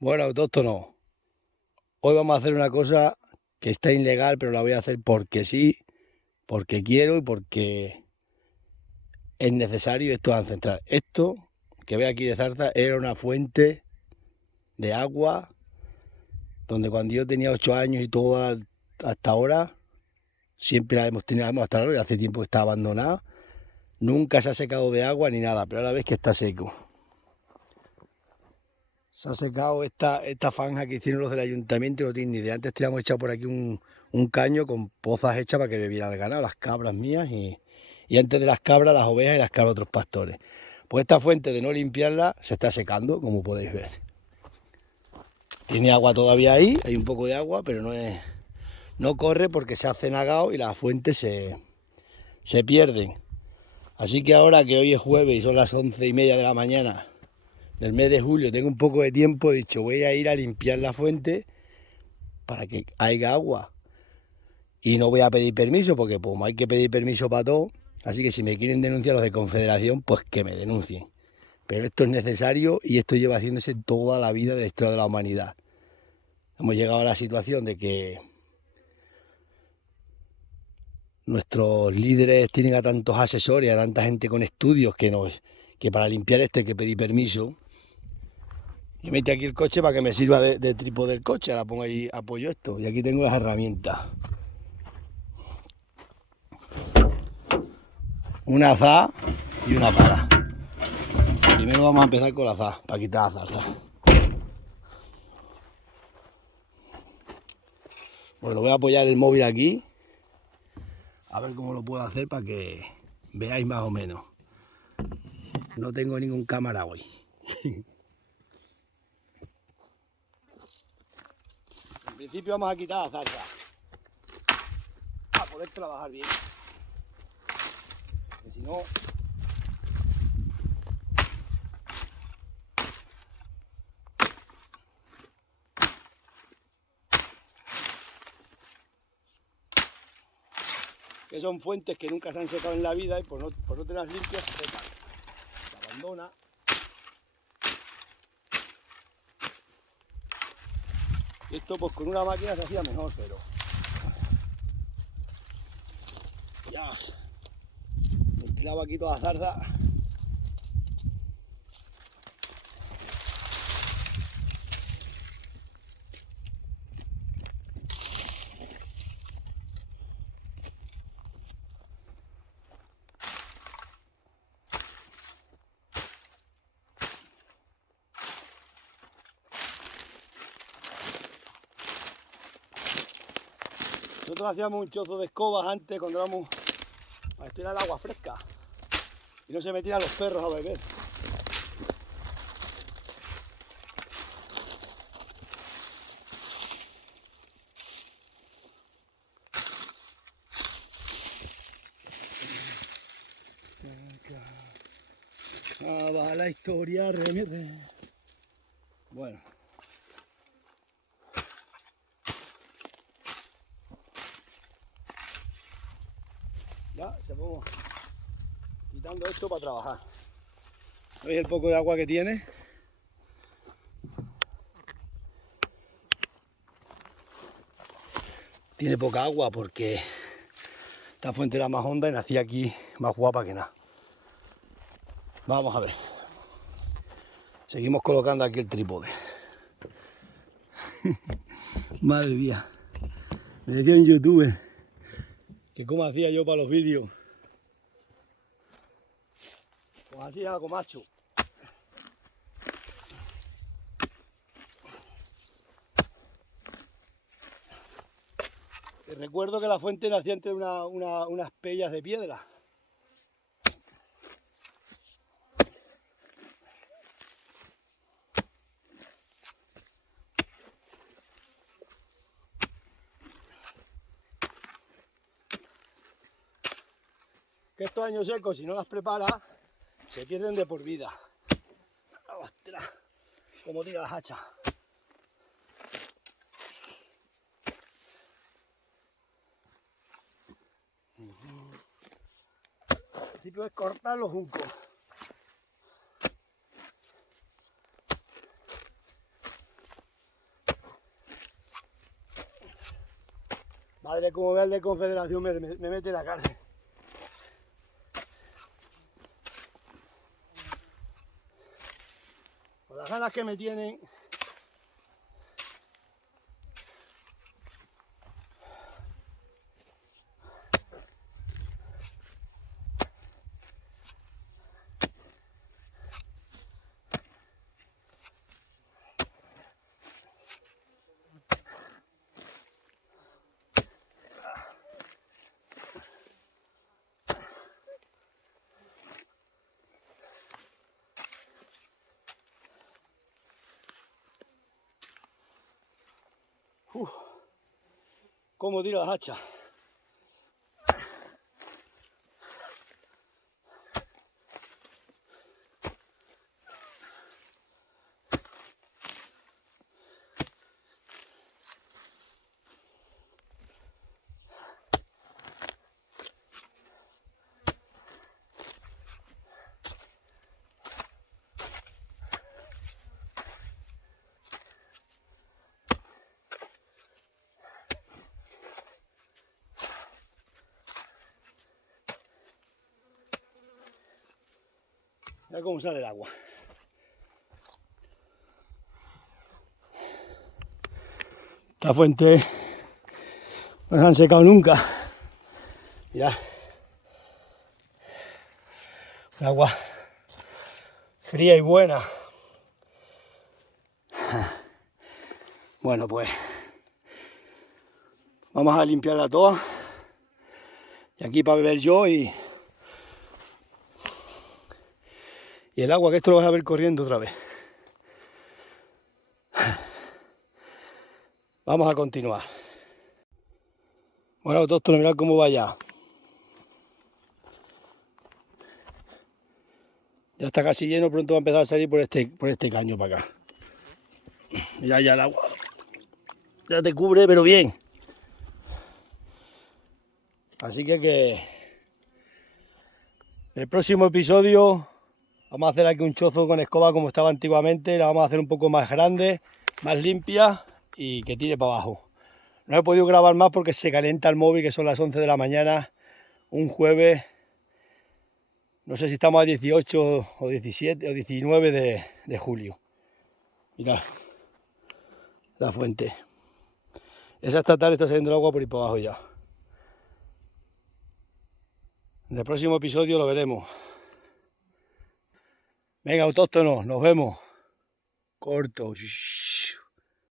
Bueno, autóctono, hoy vamos a hacer una cosa que está ilegal, pero la voy a hacer porque sí, porque quiero y porque es necesario. Esto es ancestral. Esto que ve aquí de Zarza era una fuente de agua donde cuando yo tenía 8 años y todo hasta ahora, siempre la hemos tenido hasta ahora y hace tiempo que está abandonada. Nunca se ha secado de agua ni nada, pero ahora ves que está seco. Se ha secado esta franja que hicieron los del ayuntamiento y no tienen ni idea. Antes teníamos echado por aquí un caño con pozas hechas para que bebiera el ganado, las cabras mías y antes de las cabras, las ovejas y las cabras otros pastores. Pues esta fuente, de no limpiarla, se está secando, como podéis ver. Tiene agua todavía ahí, hay un poco de agua, pero no corre porque se ha cenagado y las fuentes se pierden. Así que ahora que hoy es jueves y son las 11:30 de la mañana del mes de julio, tengo un poco de tiempo, he dicho voy a ir a limpiar la fuente para que haya agua. Y no voy a pedir permiso porque pues hay que pedir permiso para todo. Así que si me quieren denunciar los de Confederación, pues que me denuncien. Pero esto es necesario y esto lleva haciéndose toda la vida de la historia de la humanidad. Hemos llegado a la situación de que nuestros líderes tienen a tantos asesores, a tanta gente con estudios que para limpiar esto hay que pedir permiso. Y mete aquí el coche para que me sirva de trípode del coche. Ahora pongo ahí, apoyo esto. Y aquí tengo las herramientas. Una azada y una pala. Primero vamos a empezar con la azada, para quitar la zarza. Bueno, voy a apoyar el móvil aquí. A ver cómo lo puedo hacer para que veáis más o menos. No tengo ningún cámara hoy. En principio vamos a quitar la zarza. Para poder trabajar bien. Que si no... que son fuentes que nunca se han secado en la vida y por no tenerlas limpias se secan. Se abandona. Y esto pues con una máquina se hacía mejor, pero... ya ventilaba aquí toda la zarza. Nosotros hacíamos un chozo de escobas antes cuando éramos para que el agua fresca y no se metían los perros a beber. Va la historia remite. Bueno. Ya, se pongo quitando esto para trabajar. ¿Veis el poco de agua que tiene? Tiene poca agua porque esta fuente era más honda y nacía aquí más guapa que nada. Vamos a ver. Seguimos colocando aquí el trípode. Madre mía. Me decía un youtuber que cómo hacía yo para los vídeos. Pues así hago, macho. Te recuerdo que la fuente nacía entre unas pellas de piedra. Que estos años secos, si no las preparas, se pierden de por vida. ¡Ostras! Como tira las hachas. Al principio es cortar los juncos. Madre, como vea el de Confederación me mete en la cárcel. Con las ganas que me tienen. Cómo tiro las hachas. Mira cómo sale el agua. Esta fuente no se han secado nunca. Mirad. Un agua fría y buena. Bueno, pues vamos a limpiarla toda. Y aquí para beber yo y el agua, que esto lo vas a ver corriendo otra vez. Vamos a continuar. Bueno, todo esto, mirad cómo va ya. Ya está casi lleno, pronto va a empezar a salir por este caño para acá. Mirad ya el agua. Ya te cubre, pero bien. Así que el próximo episodio vamos a hacer aquí un chozo con escoba como estaba antiguamente. La vamos a hacer un poco más grande, más limpia y que tire para abajo. No he podido grabar más porque se calienta el móvil, que son las 11 de la mañana, un jueves. No sé si estamos a 18 o 17 o 19 de julio. Mirad la fuente. Esa esta tarde está saliendo el agua por ahí para abajo ya. En el próximo episodio lo veremos. Venga, autóctonos, nos vemos. Corto.